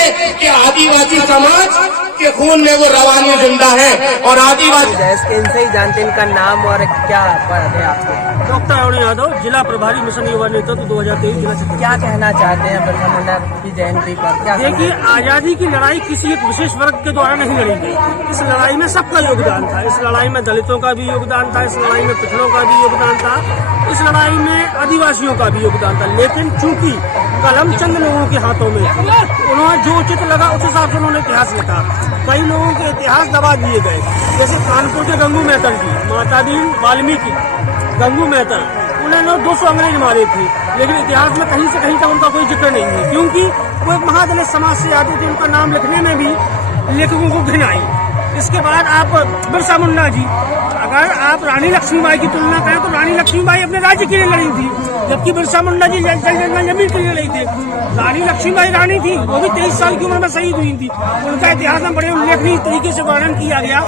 है कि आदिवासी समाज के खून में वो रवानी जिंदा है और आदिवासी इनसे ही जानते इनका नाम और क्या पद है आपको? डॉक्टर अरुण यादव, जिला प्रभारी मिशन युवा नेतृत्व 2023 जिला छत्तीसगढ़। क्या कहना चाहते हैं बिरसा मुंडा की जयंती पर? क्या देखिए, आजादी की लड़ाई किसी एक विशेष वर्ग के द्वारा नहीं लड़ी गई। इस लड़ाई में सबका योगदान था। इस लड़ाई में दलितों का भी योगदान था, इस लड़ाई में पिछड़ों का भी योगदान था, इस लड़ाई में आदिवासियों का भी योगदान था। लेकिन चूंकि कलम चंद लोगों के हाथों में, उन्होंने जो उचित लगा उस हिसाब से उन्होंने इतिहास लिखा। कई लोगों के इतिहास दबा दिए गए, जैसे कानपुर के गंगू मेहतर जी, माता दीन वाल्मीकि, गंगू मेहतर, उन्होंने 200 अंग्रेज मारे थे, लेकिन इतिहास में कहीं से कहीं तक उनका कोई जिक्र नहीं है, क्योंकि वो एक महादलित समाज से आते थे। उनका नाम लिखने में भी लेखकों को घिन आई। इसके बाद आप बिरसा मुंडा जी, अगर आप रानी लक्ष्मीबाई की तुलना करें तो रानी लक्ष्मीबाई अपने राज्य के लिए लड़ी थी, जबकि बिरसा मुंडा जी जमीन के लिए लड़ी थी। रानी लक्ष्मीबाई रानी थी, वो भी 23 साल की उम्र में शहीद हुई थी। उनका इतिहास में बड़े उल्लेखनीय तरीके से वर्णन किया गया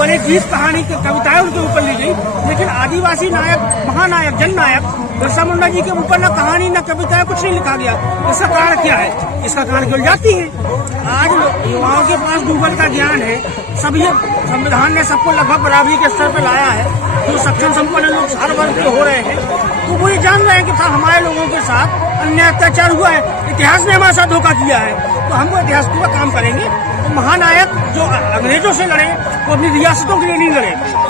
और एक गीत कहानी कविताएं उनके ऊपर ली गई। लेकिन आदिवासी नायक, महानायक, जननायक बिरसा मुंडा जी के ऊपर न कहानी न कविताएं कुछ नहीं लिखा गया। इसका कारण क्या है? इसका कारण केवल जाति है। आज युवाओं के पास गूगल का ज्ञान है, सब ये संविधान ने सबको लगभग बराबरी के स्तर पर लाया है। जो सक्षम संपन्न लोग हर वर्ग के हो रहे हैं, तो वो ये जान रहे हैं कि हमारे लोगों के साथ अन्याय अत्याचार हुआ है, इतिहास ने हमारे साथ धोखा किया है, तो हम वो इतिहास पूरा काम करेंगे। तो महानायक जो अंग्रेजों से लड़े वो अपनी रियासतों के लिए नहीं लड़े।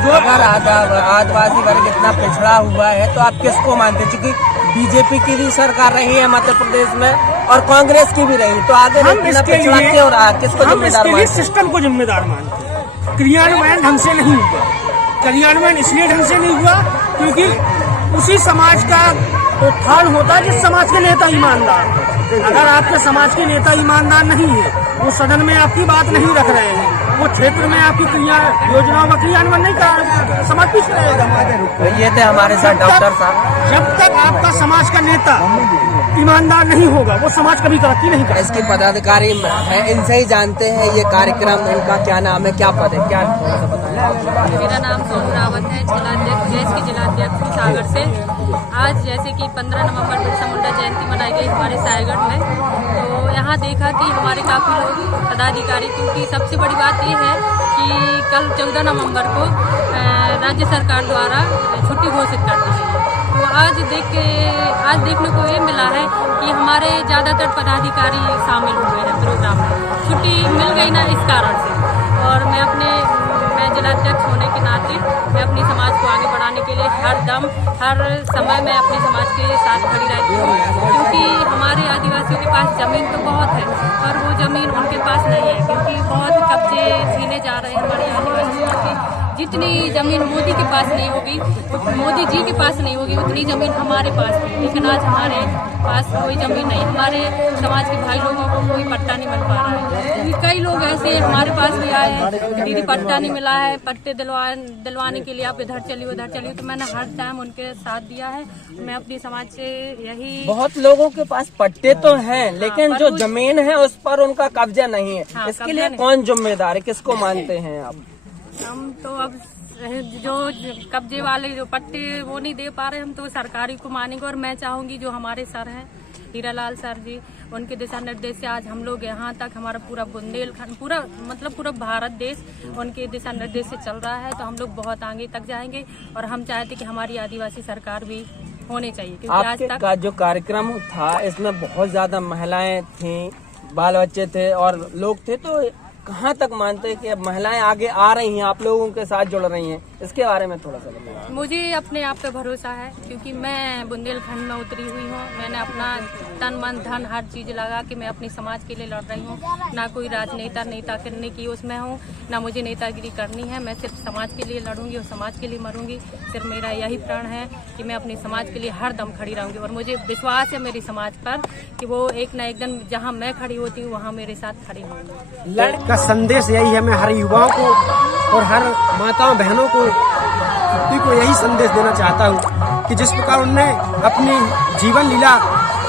जो अगर आदिवासी वर्ग इतना पिछड़ा हुआ है तो आप किसको मानते हैं? क्योंकि बीजेपी की भी सरकार रही है मध्य प्रदेश में और कांग्रेस की भी रही, तो आगे हम इसके लिए क्यों रहा? किसको जिम्मेदार मानते हैं? सिस्टम को जिम्मेदार मानते हैं। क्रियान्वयन ढंग से नहीं हुआ। क्रियान्वयन इसलिए ढंग से नहीं हुआ क्योंकि उसी समाज का उत्थान होता है जिस समाज के नेता ईमानदार। अगर आपके समाज के नेता ईमानदार नहीं है, वो सदन में आपकी बात नहीं रख रहे हैं, वो क्षेत्र में आपकी योजनाओं का क्रियान्वयन नहीं कर, समाज पीछे रहेगा। ये थे हमारे साथ डॉक्टर साहब। जब तक आपका समाज का नेता ईमानदार नहीं होगा, वो समाज कभी तरक्की नहीं करेगा। इसके पदाधिकारी है, इनसे ही जानते हैं ये कार्यक्रम, इनका क्या नाम है, क्या पद है, क्या? मेरा नाम सोनू रावत है, जिलाध्यक्ष जैस की जिलाध्यक्ष सागर से। आज जैसे कि 15 नवंबर बिरसा मुंडा जयंती मनाई गई हमारे सायगढ़ में, तो यहाँ देखा कि हमारे काफ़ी लोग पदाधिकारी, क्योंकि सबसे बड़ी बात ये है कि कल 14 नवंबर को राज्य सरकार द्वारा छुट्टी घोषित कर दी गई है। तो आज देखने को ये मिला है कि हमारे ज़्यादातर पदाधिकारी शामिल हुए हैं प्रोग्राम में। छुट्टी मिल गई ना इस कारण से, और मैं जिलाध्यक्ष होने के नाते मैं अपनी समाज को आगे बढ़ाने के लिए हर समय मैं अपने समाज के साथ खड़ी रहती हूँ, क्योंकि हमारे आदिवासियों के पास ज़मीन तो बहुत है पर वो ज़मीन उनके पास नहीं है, क्योंकि बहुत कब्जे छीने जा रहे हैं हमारे आदिवासियों की। जितनी ज़मीन मोदी के पास नहीं होगी, मोदी जी के पास नहीं होगी, उतनी ज़मीन हमारे पास है। लेकिन आज हमारे पास कोई ज़मीन नहीं, हमारे समाज के भाई लोगों को कोई पट्टा नहीं मिल पा रहा है। कई लोग ऐसे हमारे पास भी आए हैं कि दीदी पट्टा नहीं मिला है, पट्टे दिलवाने के लिए आप इधर चलिए उधर चलिए, तो मैंने हर टाइम उनके साथ दिया है। मैं अपनी समाज से यही, बहुत लोगों के पास पट्टे तो हैं, लेकिन जो जमीन है उस पर उनका कब्जा नहीं है। इसके लिए कौन जिम्मेदार है, किसको मानते हैं आप? हम तो अब जो कब्जे वाले जो पट्टे वो नहीं दे पा रहे, हम तो सरकारी को मानेंगे। और मैं चाहूंगी जो हमारे सर हैं हीरालाल सर जी, उनके दिशा निर्देश से आज हम लोग यहाँ तक, हमारा पूरा बुंदेलखंड, पूरा भारत देश उनके दिशा निर्देश से चल रहा है, तो हम लोग बहुत आगे तक जाएंगे। और हम चाहते कि हमारी आदिवासी सरकार भी होनी चाहिए, क्योंकि आज तक का जो कार्यक्रम था इसमें बहुत ज्यादा महिलाएं थी, बाल बच्चे थे और लोग थे, तो कहाँ तक मानते हैं कि अब महिलाएं आगे आ रही हैं, आप लोगों के साथ जुड़ रही हैं? इसके बारे में थोड़ा सा बताइए। मुझे अपने आप पे भरोसा है, क्योंकि मैं बुंदेलखंड में उतरी हुई हूँ। मैंने अपना तन मन धन हर चीज लगा के मैं अपनी समाज के लिए लड़ रही हूँ। ना कोई नेता करने की उसमें हूँ, ना मुझे नेतागिरी करनी है। मैं सिर्फ समाज के लिए लड़ूंगी और समाज के लिए मरूंगी। सिर्फ मेरा यही प्रण है कि मैं अपनी समाज के लिए हर दम खड़ी रहूंगी, और मुझे विश्वास है मेरी समाज पर कि वो एक न एक दिन जहाँ मैं खड़ी होती हूँ वहाँ मेरे साथ खड़ी होंगी। का संदेश यही है, मैं हर युवाओं को और हर माताओं बहनों को यही संदेश देना चाहता हूँ कि जिस प्रकार उन्होंने अपनी जीवन लीला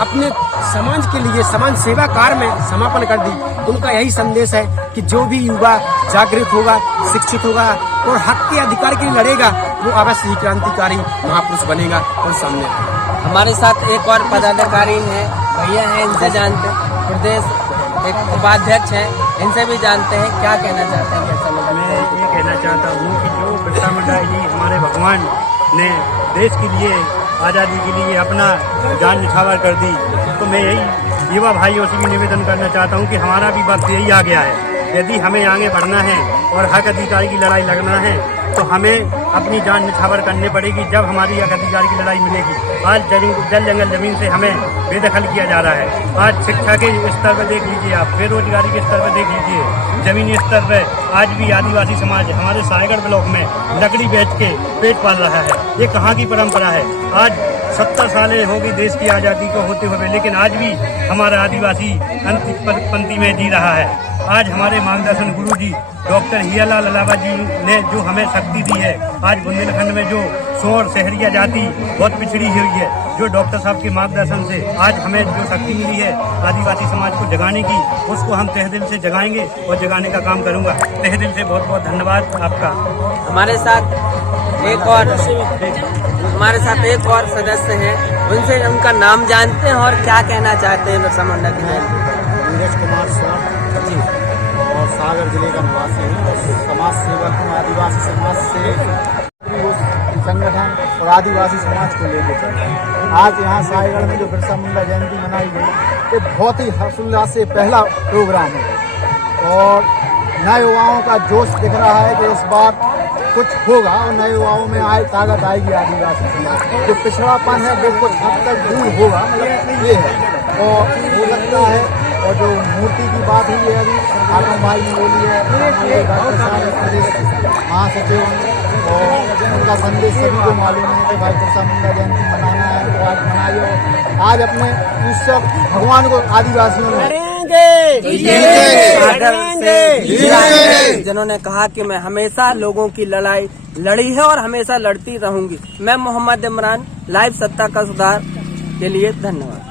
अपने समाज के लिए समाज सेवा कार्य में समापन कर दी, उनका यही संदेश है कि जो भी युवा जागृत होगा, शिक्षित होगा और हक के अधिकार के लिए लड़ेगा, वो अवश्य ही क्रांतिकारी महापुरुष बनेगा और सामने आएगा। हमारे साथ एक और पदाधिकारी हैं, भैया हैं, इनसे जानते हैं। प्रदेश एक उपाध्यक्ष हैं, इनसे भी जानते हैं क्या कहना चाहते हैं बिरसा मुंडा। मैं ये कहना चाहता हूँ कि जो बिरसा मुंडा जी हमारे भगवान ने देश के लिए आज़ादी के लिए अपना जान निछावर कर दी, तो मैं यही युवा भाइयों से भी निवेदन करना चाहता हूँ कि हमारा भी वक्त यही आ गया है। यदि हमें आगे बढ़ना है और हक अधिकार की लड़ाई लड़ना है तो हमें अपनी जान निछावर करनी पड़ेगी। जब हमारी हक अधिकार की लड़ाई मिलेगी। आज जल जंगल जमीन से हमें बेदखल किया जा रहा है। आज शिक्षा के स्तर पर देख लीजिए आप, बेरोजगारी के स्तर पर देख लीजिए, जमीनी स्तर पर आज भी आदिवासी समाज हमारे सायगढ़ ब्लॉक में लकड़ी बेच के पेट पाल रहा है। ये कहाँ की परंपरा है? आज 70 सालें हो गई देश की आज़ादी को होते हुए, लेकिन आज भी हमारा आदिवासी अंतिम पंक्ति में जी रहा है। आज हमारे मार्गदर्शन गुरु जी डॉक्टर हीरालाल अलावा जी ने जो हमें शक्ति दी है, आज बुंदेलखंड में जो सोर सहरिया जाति बहुत पिछड़ी हुई है, जो डॉक्टर साहब के मार्गदर्शन से आज हमें जो शक्ति मिली है आदिवासी समाज को जगाने की, उसको हम तहे दिल से जगाएंगे और जगाने का काम करूंगा। तहे दिल से बहुत बहुत धन्यवाद आपका। हमारे साथ एक और सदस्य हैं, उनसे उनका नाम जानते हैं और क्या कहना चाहते हैं बिरसा मुंडा की जयंती। नीरज कुमार स्वान जी और सागर जिले का निवासी हूँ और समाज सेवक हूँ। आदिवासी समाज से संगठन और आदिवासी समाज को लेकर आज यहाँ सायगढ़ में जो बिरसा मुंडा जयंती मनाई गई, ये बहुत ही हर्षोल्लास से पहला प्रोग्राम है और नए युवाओं का जोश दिख रहा है कि इस बार कुछ होगा और नए युवाओं में ताकत आएगी। आदिवासी समाज जो पिछड़ापन है वो कुछ हद तक दूर होगा, मतलब ये है। और हो सकता है, और जो मूर्ति की बात हुई है अभी आलम भाई ने बोली है, हमारे डॉक्टर साहब प्रदेश महासचिव और उनका संदेश सभी को मालूम है कि भाई बिरसा मुंडा जयंती मनाना है तो आज मनाइए। आज अपने ईश्वर भगवान को आदिवासियों ने जिन्होंने कहा कि मैं हमेशा लोगों की लड़ाई लड़ी है और हमेशा लड़ती रहूंगी। मैं मोहम्मद इमरान, लाइव सत्ता का सुधार के लिए धन्यवाद।